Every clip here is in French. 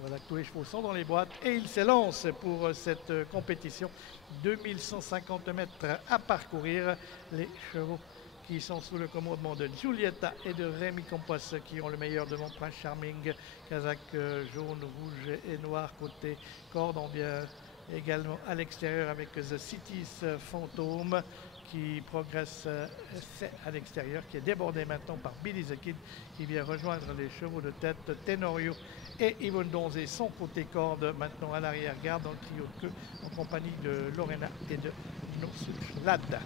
Voilà, tous les chevaux sont dans les boîtes et ils s'élancent pour cette compétition. 2150 mètres à parcourir. Les chevaux qui sont sous le commandement de Giulietta et de Rémi Campos qui ont le meilleur devant Prince Charming, Kazakh jaune, rouge et noir côté corde. On vient également à l'extérieur avec The Cities Fantôme qui progresse à l'extérieur, qui est débordé maintenant par Billy the Kid qui vient rejoindre les chevaux de tête. Tenorio et Yvonne Donzé sont côté corde maintenant à l'arrière-garde dans le trio de queue en compagnie de Lorena et de Nosuchlad.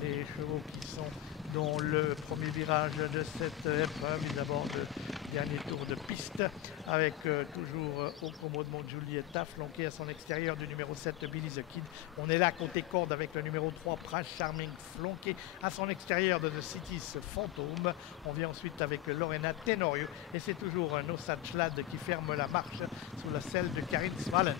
Les chevaux qui sont dans le premier virage de cette épreuve, ils abordent le dernier tour de piste avec toujours au commandement Giulietta, flanqué à son extérieur du numéro 7 Billy the Kid. On est là côté corde avec le numéro 3 Prince Charming, flanqué à son extérieur de The Cities Fantôme. On vient ensuite avec Lorena Tenorio et c'est toujours Nosuchlad qui ferme la marche sous la selle de Karin Svalen.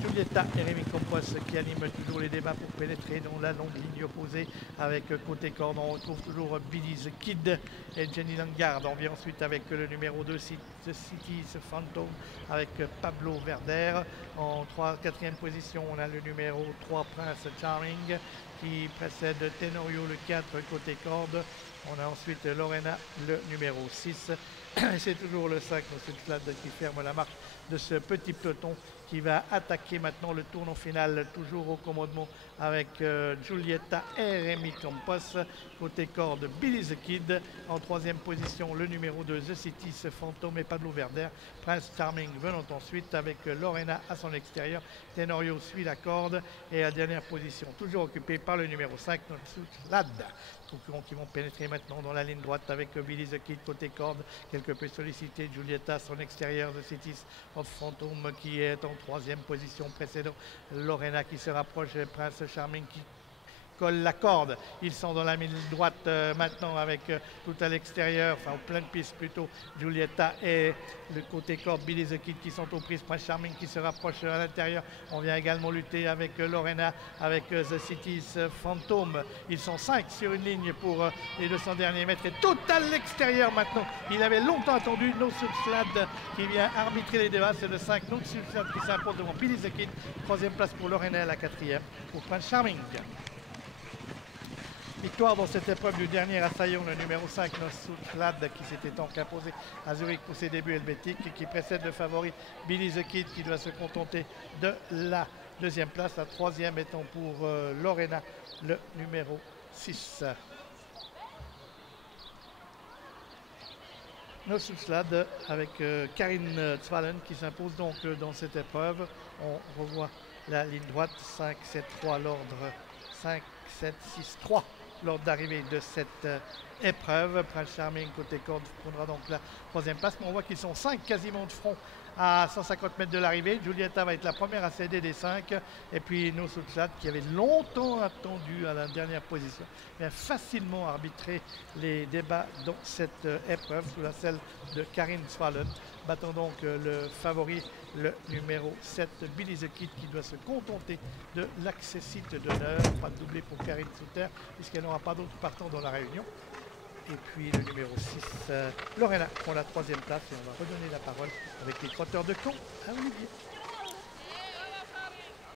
Giulietta et Rémi Campos qui animent toujours les débats pour pénétrer dans la longue ligne opposée avec côté corde. On retrouve toujours Billy the Kid et Jenny Langard. On vient ensuite avec le numéro 2 The Cities Phantom avec Pablo Verder. En 4e position, on a le numéro 3 Prince Charming qui précède Tenorio le 4 côté corde. On a ensuite Lorena le numéro 6. C'est toujours le 5 Nosuchlad qui ferme la marche de ce petit peloton qui va attaquer maintenant le tournant final, toujours au commandement avec Giulietta et Rémi Campos. Côté corde, Billy the Kid. En 3e position, le numéro 2, The Cities Fantôme et Pablo Verder. Prince Charming venant ensuite avec Lorena à son extérieur. Tenorio suit la corde. Et à dernière position, toujours occupée par le numéro 5, Nosuchlad. Concurrents qui vont pénétrer maintenant dans la ligne droite avec Billy the Kid côté corde, quelque peu sollicité. Giulietta à son extérieur, The Cities of Phantom qui est en 3e position précédent. Lorena qui se rapproche, Prince Charming qui colle la corde. Ils sont dans la ligne droite maintenant avec tout à l'extérieur, enfin au plein de piste plutôt, Giulietta et le côté corde Billy the Kid qui sont aux prises. Prince Charming qui se rapproche à l'intérieur. On vient également lutter avec Lorena, avec The Cities Phantom. Ils sont 5 sur une ligne pour les 200 derniers mètres et tout à l'extérieur maintenant. Il avait longtemps attendu Nosuchlad qui vient arbitrer les débats. C'est le 5 Nosuchlad qui s'impose devant Billy the Kid. 3e place pour Lorena à la 4e pour Prince Charming. Victoire dans cette épreuve du dernier assaillant, le numéro 5, Nosuchlad, qui s'était donc imposé à Zurich pour ses débuts helvétiques et qui précède le favori Billy the Kid qui doit se contenter de la 2e place, la 3e étant pour Lorena, le numéro 6. Nosuchlad avec Karin Svalen qui s'impose donc dans cette épreuve. On revoit la ligne droite, 5, 7, 3, l'ordre 5, 7, 6, 3. Lors d'arrivée de cette épreuve, Prince Charming côté corde prendra donc la 3e place. Mais on voit qu'ils sont 5 quasiment de front à 150 mètres de l'arrivée. Giulietta va être la première à céder des 5. Et puis Nosuchlad, qui avait longtemps attendu à la dernière position, vient facilement arbitrer les débats dans cette épreuve sous la selle de Karin Svalen, battant donc le favori, le numéro 7, Billy the Kid, qui doit se contenter de l'accessite d'honneur. Pas de doublé pour Karin Souter, puisqu'elle n'aura pas d'autres partants dans la réunion. Et puis le numéro 6, Lorena, pour la 3e place. Et on va redonner la parole avec les trotteurs de camp à Olivier.